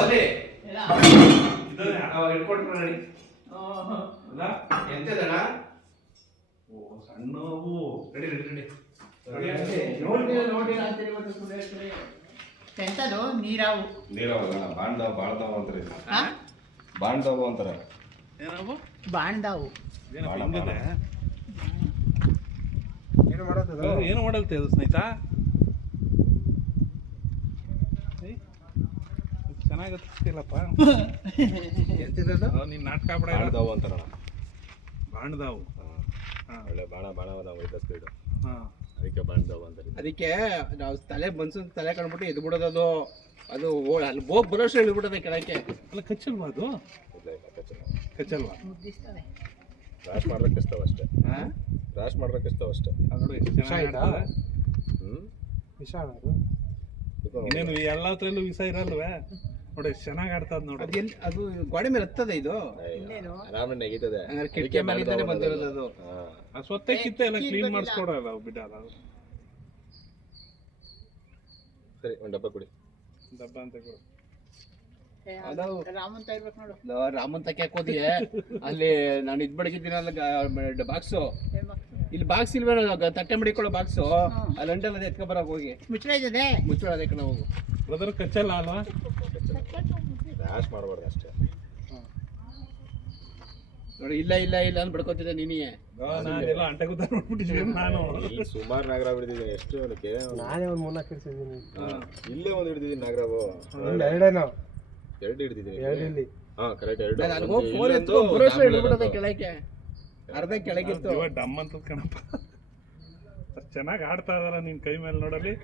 ಅಲ್ಲಿ ಎಲ್ಲ ಇದನ್ನ ಅವಾಗ ಇಟ್ಕೊಟ್ರು ನೋಡಿ ಅಲ್ಲ ಎಂತದಣ್ಣ ಓ ಸಣ್ಣವು ರೆಡಿ ರೆಡಿ ರೆಡಿ ನೋಡಿ ಅಂತೀರಿ ಇವತ್ತು ಸುರೇಶ್ವರಿ. ಎಂತದು ನೀರಾವು ನೀರವಲ್ಲ ಬಾಂಡ್ದಾವ್ ಬಾಳ್ದಾವ್ ಅಂತಾರೆ ಹಾ? ಬಾಂಡ್ದಾವು ಅಂತಾರೆ ಏನವು ಬಾಣ್ದಾವು ಬಾಣ ಬಾಣ. ಏನು ಮಾಡಲ್ತೆ ಅದು ಸ್ನೇಹಿತ ಚೆನ್ನಾಗತ್ತಿಲ್ಲಪ್ಪ ನೀನ್ ನಾಟಕ ಬಿಡ ಬಾಂಡ್ದಾವು ಅಂತಾರಣ ಬಾಣ್ದಾವು ಒಳ್ಳೆ ಬಾಣ ಬಾಣ ನಾವು ಇದ್ದ ಸ್ಪೀಡ್ ಹಾ ಅದಕ್ಕೆ ಬಾಂಡ್ದಾವು ಅಂತಾರೆ ಅದಕ್ಕೆ ನಾವು ತಲೆ ಮನ್ಸು ತಲೆ ಕಂಡ್ಬಿಟ್ಟು ಎದ್ದು ಬಿಡೋದು ಅದು ಅದು ಅಲ್ಲಿ ಹೋಗಿ ಬರೋಷ್ಟು ಇಳ್ಬಿಡೋದೆ ಕೆಳಕ್ಕೆ. ಅಲ್ಲ ಕಚ್ಚಲ್ವಾ ಅದು ಇಲ್ಲ ಇಲ್ಲ ಕಚ್ಚಲ್ಲ ಕಚ್ಚಲ್ವಾ ಮುದ್ದಿಸ್ತವೆ. ಕ್ರಾಶ್ ಮಾಡ್ರಕ್ಕೆ ಇಷ್ಟವ ಅಷ್ಟೇ ಕ್ರಾಶ್ ಮಾಡ್ರಕ್ಕೆ ಇಷ್ಟವ ಅಷ್ಟೇ ಅದು ನೋಡಿ ಎಷ್ಟು ಚೆನ್ನಾಗಿ ಆಡ್ತದೆ. ವಿಷ ಇನ್ನೇನು ಎಲ್ಲ ಹತ್ರಲ್ಲೂ ವಿಷ ಇರಲ್ವೇ ನೋಡಿ ಎಷ್ಟು ಚೆನ್ನಾಗಿ ಆಡ್ತದ ನೋಡಿ ಅದು ಎಲ್ಲಿ ಅದು ಗೋಡೆ ಮೇಲೆ ಹತ್ತದ ಇದು ಇನ್ನೇನು? ಆರಾಮ ನೆಗೀತದೆ ಹಂಗಾರೆ ಕಿಟಕಿ ಮೇಲಿಂದಾನೆ ಬಂದಿರೋದು ಅದು. ಆ ಸ್ವತ್ತೆ ಕಿತ್ತ ಎಲ್ಲ ಕ್ಲೀನ್ ಮಾಡಿಸ್ಕೊಡಲ್ಲ ಬಿಡ ಅದು ಸರಿ ಒಂದು ಡಬ್ಬ ಕೊಡಿ ಡಬ್ಬ ಅಂತ ಕೊಡು. ಏ, ಅದು ರಾಮನ್ ತ ಇರ್ಬೇಕು ನೋಡು. ರಾಮನ್ ತಕ್ಕೆ ಹಾಕೋದಿಯೇ ಅಲ್ಲಿ ನಾನು ಇದ್ ಬಡಗಿದ್ದೀನಲ್ಲ ಬಾಕ್ಸು ಹೇಳ್ಬೇಕು. ಇಲ್ಲಿ ಬಾಕ್ಸ್ ಇಲ್ವೇನೋ ತಟ್ಟೆ ಮಡಿಕೊಳ್ಳೋ ಬಾಕ್ಸು ಅಲ್ಲಿ ಅಂಟಲ್ಲ ಎತ್ಕೊ ಬರಕ್ ಹೋಗಿ ಮುಚ್ಚಳ ಇದ್ದದೆ ಮುಚ್ಚೋಳ ಕಣ ಹೋಗು. ಬ್ರದರ್ ಕಚ್ಚಲ್ಲ ಅಲ್ವಾ ಕ್ರಾಶ್ ಮಾಡಬಾರ್ದು ಅಷ್ಟೇ ನೋಡಿ ಇಲ್ಲ ಇಲ್ಲ ಇಲ್ಲ ಅಂತ ಬಡ್ಕೋತಿದ್ದೆ ನೀನೇ. ನಾನೆಲ್ಲ ಅಂಟೆ ಗುದ್ದ ನೋಡ್ಬಿಟ್ಟಿದ್ದೀನಿ ನಾನು ಇಲ್ಲಿ ಸುಮಾರು ನಾಗರಾವ್ ಹಿಡಿದಿದ್ದೀನಿ ಎಷ್ಟು ಅವನಿಗೆ ನಾನೇ ಒಂದು 3-4 ಹಿಡಿಸಿದ್ದೀನಿ. ಇಲ್ಲೇ ಒಂದು ಹಿಡಿದಿದ್ದೀನಿ ನಾಗರಾವು ಎರಡೇನೋ ಎರಡು ಹಿಡಿದಿದ್ದೀನಿ ಎರಡು ಇಲ್ಲಿ ಹಾ ಕರೆಕ್ಟ್ ಎರಡು ನಾನು ಅಲ್ಲಿ ಹೋಗಿ ಫೋನ್ ಎತ್ಕೊ ಬರೋಷ್ಟು ಇಳ್ಬಿಡೋದೆ ಕೆಳಕ್ಕೆ ಅರ್ಧ ಕೆಳಗಿತ್ತು. ಇವಾಗ ಡಮ್ ಅಂತ ಕಣಪ್ಪ ಚೆನ್ನಾಗಿ ಆಡ್ತಾ ಇದಾರ ನಿನ್ ಕೈ ಮೇಲೆ ನೋಡಲಿ